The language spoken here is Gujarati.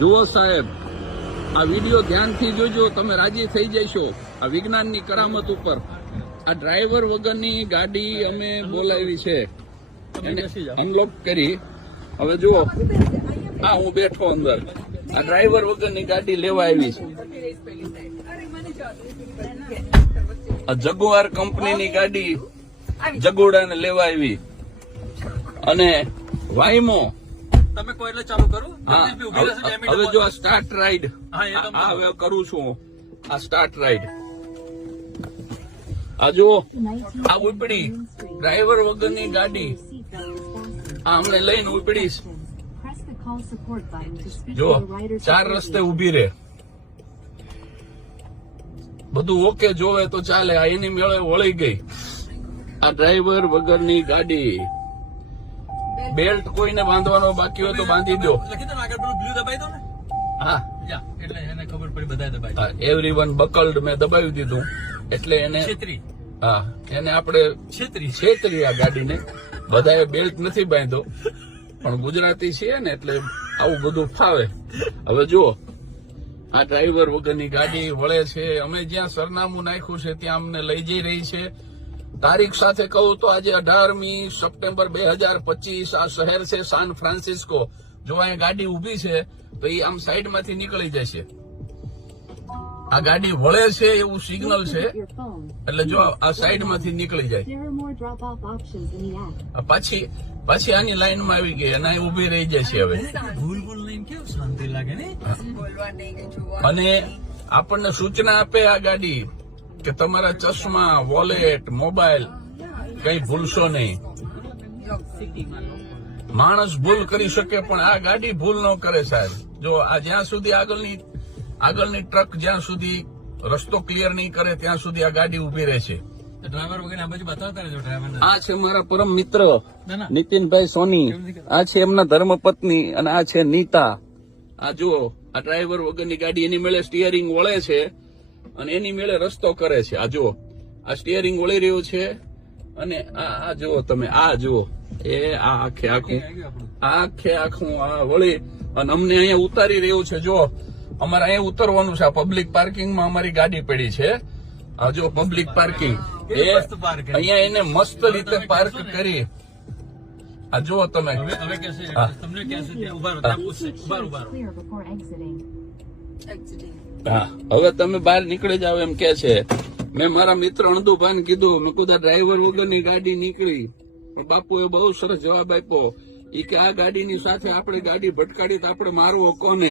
જુઓ સાહેબ, આ વિડીયો ધ્યાનથી જોજો, તમે રાજી થઈ જશો આ વિજ્ઞાનની કરામત ઉપર. આ ડ્રાઈવર વગરની ગાડી અમે બોલાવી છે, એને અનલોક કરી. હવે જુઓ, આ હું બેઠો અંદર, આ ડ્રાઈવર વગરની ગાડી લેવા આવી છે. આ જગુઆર કંપનીની ગાડી જગોડાને લેવા આવી. અને વાયમો તમે કોઈ એટલે ચાલુ કરો. હવે જો આ સ્ટાર્ટ રાઈડ હવે કરું છું, આ સ્ટાર્ટ રાઈડ. આ જો આ ઉપડી ડ્રાઈવર વગરની ગાડી, આ અમને લઈને ઉપડીશ. જો 4 રસ્તે ઉભી રે, બધું ઓકે જોવે તો ચાલે. આ એની મેળે વળી ગઈ આ ડ્રાઈવર વગરની ગાડી. બેલ્ટ કોઈને બાંધવાનો બાકી હોય તો બાંધી દો. હા, એટલે એને ખબર પડી, બધા દબાઈ. એવરીવન બકલ્ડ મેં દબાવી દીધું, એટલે એને હા એને આપણે છેતરી આ ગાડીને. બધાએ બેલ્ટ નથી બાંધ્યો, પણ ગુજરાતી છીએ ને એટલે આવું બધું ફાવે. હવે જુઓ, આ ડ્રાઈવર વગરની ગાડી વળે છે. અમે જ્યાં સરનામું નાખ્યું છે ત્યાં અમને લઈ જઈ રહી છે. તારીખ સાથે કહું તો આજે 18મી સપ્ટેમ્બર 2025 આ શહેર છે સાન ફ્રાન્સિસ્કો. જો અહીંયા ગાડી ઉભી છે તો એ આમ સાઈડમાંથી નીકળી જશે. આ ગાડી વળે છે એવું સિગ્નલ છે, એટલે જો આ સાઈડમાંથી નીકળી જાય. પાછી આની લાઈનમાં આવી ગઈ અને ઉભી રહી જશે. હવે શાંતિ લાગે ને. અને આપણને સૂચના આપે આ ગાડી કે તમારા ચશ્મા, વોલેટ, મોબાઈલ કઈ ભૂલશો નહીં. માણસ ભૂલ કરી શકે પણ આ ગાડી ભૂલ ન કરે સાહેબ. જો આ જ્યાં સુધી આગળની ટ્રક જ્યાં સુધી રસ્તો ક્લિયર નહીં કરે ત્યાં સુધી આ ગાડી ઉભી રહે છે. ડ્રાઈવર વગર આ બાજુ બતાવતા રહેજો. ડ્રાઈવર આ છે મારા પરમ મિત્ર નીતિનભાઈ સોની, આ છે એમના ધર્મપત્ની, અને આ છે નીતા. આ જુઓ, આ ડ્રાઈવર વગરની ગાડી, એની મેળે સ્ટીયરિંગ વળે છે અને એની મેળે રસ્તો કરે છે. આ જુઓ, આ સ્ટીયરિંગ વળી રહ્યું છે. અને આ જુઓ તમે, આ જુઓ, એ આ આખે આખું આ વળી અને અમને અહીંયા ઉતારી રહ્યું છે. જો અમારે અહીંયા ઉતરવાનું છે. આ પબ્લિક પાર્કિંગમાં અમારી ગાડી પડી છે. આ જો પબ્લિક પાર્કિંગ, અહીંયા એને મસ્ત રીતે પાર્ક કરી. આ જુઓ તમે. હા, હવે તમે બહાર નીકળી જાવ એમ કે છે. મેં મારા મિત્ર અણદુભાઈને કીધું, મેં કીધું ડ્રાઈવર વગરની ગાડી નીકળી, પણ બાપુએ બહુ સરસ જવાબ આપ્યો. એ કે આ ગાડીની સાથે આપણે ગાડી ભટકાડી તો આપણે મારવો કોને.